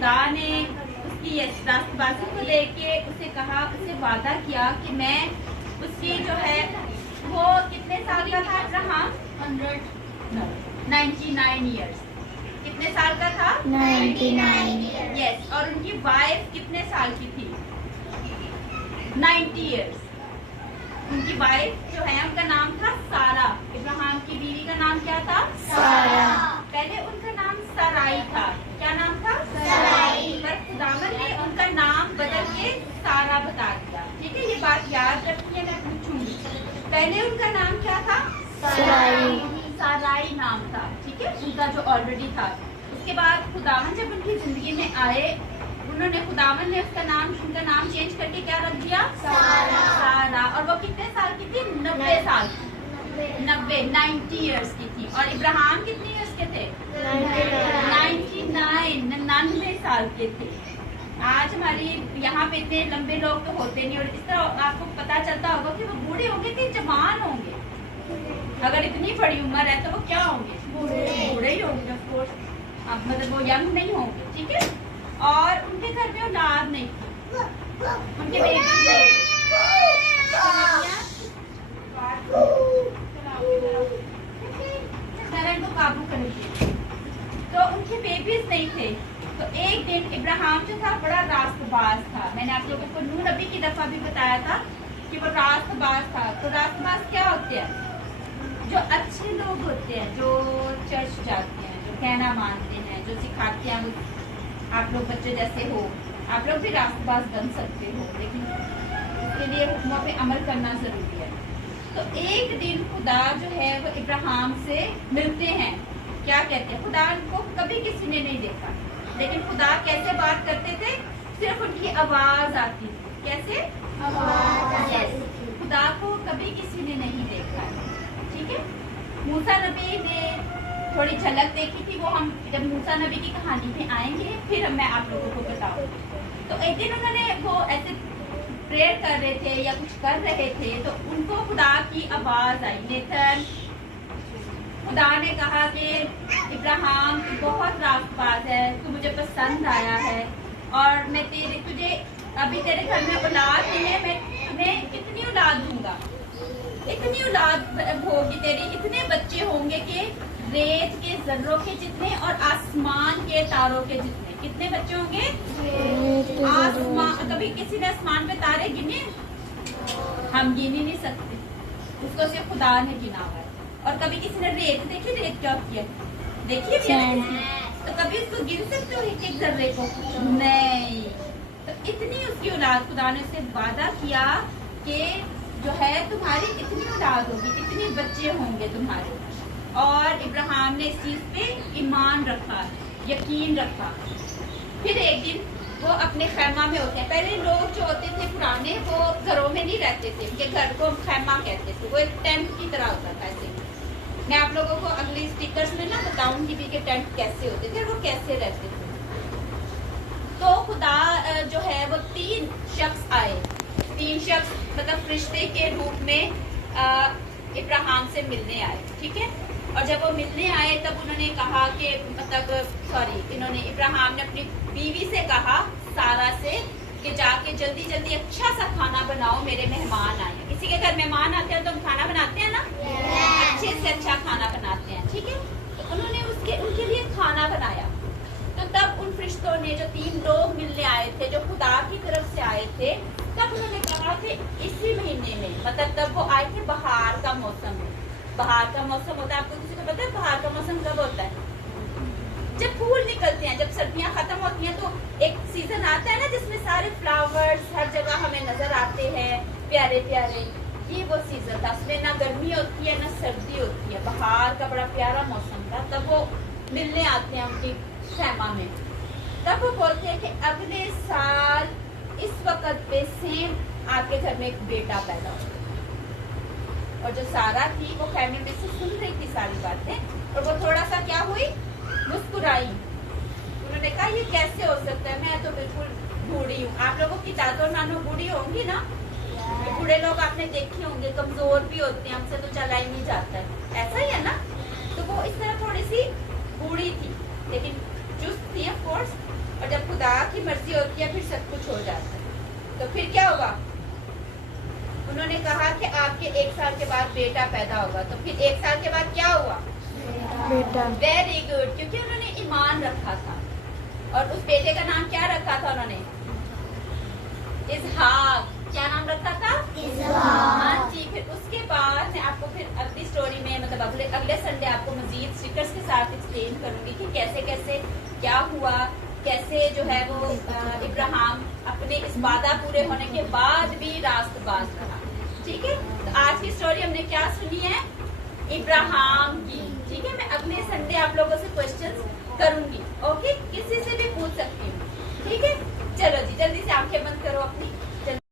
खुदा ने उसकी रास्तबाजी को लेके उसे कहा, उसे वादा किया कि मैं उसकी जो है वो कितने साल का था अब्राहम? 99 ईयर्स। कितने साल का था? 99 यस। और उनकी वाइफ कितने साल की थी? 90 ईयर्स। उनकी वाइफ जो है उनका नाम था सारा। इब्राहिम की बीवी का नाम क्या था? सारा। पहले उनका नाम सराई था। क्या नाम था? सराई। पर खुदावन ने उनका नाम बदल के सारा बता दिया। ठीक है, ये बात याद रखिए, मैं पूछूंगी। पहले उनका नाम क्या था? सराई। साराई नाम था। ठीक है, उनका जो ऑलरेडी था। उसके बाद खुदावन जब उनकी जिंदगी में आए, उन्होंने खुदावन ने उनका नाम चेंज करके क्या रख दिया? सारा। और वो कितने साल की थी? 90 साल की। 90 ईयर्स की थी। और इब्राहिम कितने ईयर्स के थे? 99 साल के थे। आज हमारी यहाँ पे इतने लंबे लोग तो होते नहीं, और इस तरह आपको पता चलता होगा कि वो बूढ़े होंगे कि जवान होंगे। अगर इतनी बड़ी उम्र है तो वो क्या होंगे? बूढ़े ही होंगे ऑफ कोर्स। मतलब वो यंग नहीं होंगे। ठीक है, और उनके घर में औलाद नहीं थी, उनके बेबी थे। को काबू करेंगे। तो उनके बेबीज नहीं थे। तो एक दिन इब्राहिम जो था बड़ा रास्तबाज था। मैंने आप लोगों को नूह नबी की दफा भी बताया था कि वो रास्तबाज था। तो रास्तबाज क्या होते हैं? जो अच्छे लोग होते हैं, जो चर्च जाते हैं, जो कहना मानते हैं, जो सिखाते हैं। आप लोग बच्चे जैसे हो, आप लोग भी रास्तबाज बन सकते हो, लेकिन उसके लिए हुक्मों पे अमल करना जरूरी है। तो एक दिन खुदा जो है वो इब्राहिम से मिलते हैं। क्या कहते हैं? खुदा को कभी किसी ने नहीं देखा, लेकिन खुदा कैसे बात करते थे? सिर्फ उनकी आवाज आती थी। कैसे? आवाज। खुदा को कभी किसी ने नहीं देखा। ठीक है, मूसा नबी ने थोड़ी झलक देखी थी। वो हम जब मूसा नबी की कहानी में आएंगे फिर मैं आप लोगों को बताऊंगी। तो एक दिन उन्होंने वो ऐसे प्रेयर कर रहे थे या कुछ कर रहे थे, तो उनको खुदा की आवाज आई। नेथन, खुदा ने कहा कि इब्राहिम तू बहुत रास्तबाज है, तू मुझे पसंद आया है, और मैं तुझे अभी तेरे घर में औलाद नहीं है, मैं तुम्हें कितनी औलाद दूंगा, इतनी औलाद होगी तेरी, इतने बच्चे होंगे कि रेत के जर्रों के जितने और आसमान के तारों के जितने। कितने बच्चे होंगे? आसमान। कभी किसी ने आसमान पे तारे गिने? हम गिन ही नहीं सकते, उसको सिर्फ खुदा ने गिना हुआ है। और कभी किसी ने रेत देखी? रेत क्या होती है? देखिए, तो कभी उसको गिन सकते हो एक एक जर्रे को? नहीं। तो इतनी उसकी औलाद, खुदा ने उससे वादा किया कि जो है तुम्हारी इतनी औलाद होगी, इतने बच्चे होंगे तुम्हारे। और इब्राहिम ने इस चीज पे ईमान रखा, यकीन रखा। फिर एक दिन वो अपने खैमा में होते हैं। पहले लोग जो होते थे पुराने, वो घरों में नहीं रहते थे, उनके घर को खैमा कहते थे। वो एक टेंट की तरह होता था। ऐसे मैं आप लोगों को अगली स्टिकर्स में ना बताऊंगी भी कि टेंट कैसे होते थे, वो कैसे रहते थे। तो खुदा जो है वो 3 शख्स आए। 3 शख्स मतलब फरिश्ते के रूप में इब्राहिम से मिलने आए। ठीक है, और जब वो मिलने आए तब उन्होंने कहा कि इन्होंने इब्राहिम ने अपनी बीवी से कहा, सारा से, कि जाके जल्दी जल्दी अच्छा सा खाना बनाओ, मेरे मेहमान आए। किसी के घर मेहमान आते हैं तो हम खाना बनाते हैं ना? अच्छे से अच्छा खाना बनाते हैं। ठीक है, तो उन्होंने उनके लिए खाना बनाया। तो तब उन फरिश्तों ने, जो 3 लोग मिलने आए थे, जो खुदा की तरफ से आए थे, तब उन्होंने कहा कि इसी महीने में, मतलब तब वो आए थे, बहार का मौसम है। बहार का मौसम होता है, आपको किसी को पता है बहार का मौसम कब होता है? जब फूल निकलते हैं, जब सर्दियां खत्म होती हैं, तो एक सीजन आता है ना जिसमें सारे फ्लावर्स हर जगह हमें नजर आते हैं, प्यारे प्यारे। ये वो सीजन था, उसमें ना गर्मी होती है ना सर्दी होती है। बहार का बड़ा प्यारा मौसम था। तब वो मिलने आते हैं उनकी खैमा में। तब वो बोलते हैं कि अगले साल इस वक्त पे सेम आपके घर में एक बेटा पैदा हो। और जो सारा थी वो खैमे में से सुन रही थी सारी बातें, और वो थोड़ा सा क्या हुई, मुस्कुराई। उन्होंने कहा ये कैसे हो सकता है, मैं तो बिल्कुल बूढ़ी हूँ। आप लोगों की दादो नानो बूढ़ी होंगी ना? तो बूढ़े लोग आपने देखे होंगे, कमजोर भी होते हैं, हमसे तो चला ही नहीं जाता है, ऐसा ही है ना? तो वो इस तरह थोड़ी सी बूढ़ी थी, लेकिन चुस्त थी ऑफ कोर्स। और जब मर्जी होती है फिर सब कुछ हो जाता है। तो फिर क्या होगा, उन्होंने कहा कि आपके 1 साल के बाद बेटा पैदा होगा। तो फिर 1 साल के बाद क्या हुआ, बेटा। वेरी गुड, क्योंकि उन्होंने ईमान रखा था। और उस बेटे का नाम क्या रखा था उन्होंने, इजहाक। क्या नाम रखा था, हाँ जी। फिर उसके बाद मैं आपको फिर अगली स्टोरी में मतलब अगले संडे आपको मजीद स्टिकर्स के साथ एक्सप्लेन करूंगी कि कैसे कैसे क्या हुआ, कैसे जो है वो इब्राहिम अपने इस वादा पूरे होने के बाद भी रास्तबाज रहा। ठीक है, तो आज की स्टोरी हमने क्या सुनी है, इब्राहिम की। ठीक है, मैं अगले संडे आप लोगों से क्वेश्चंस करूंगी। ओके, किसी से भी पूछ सकती हूँ। ठीक है, चलो जी जल्दी से आंखें बंद करो अपनी।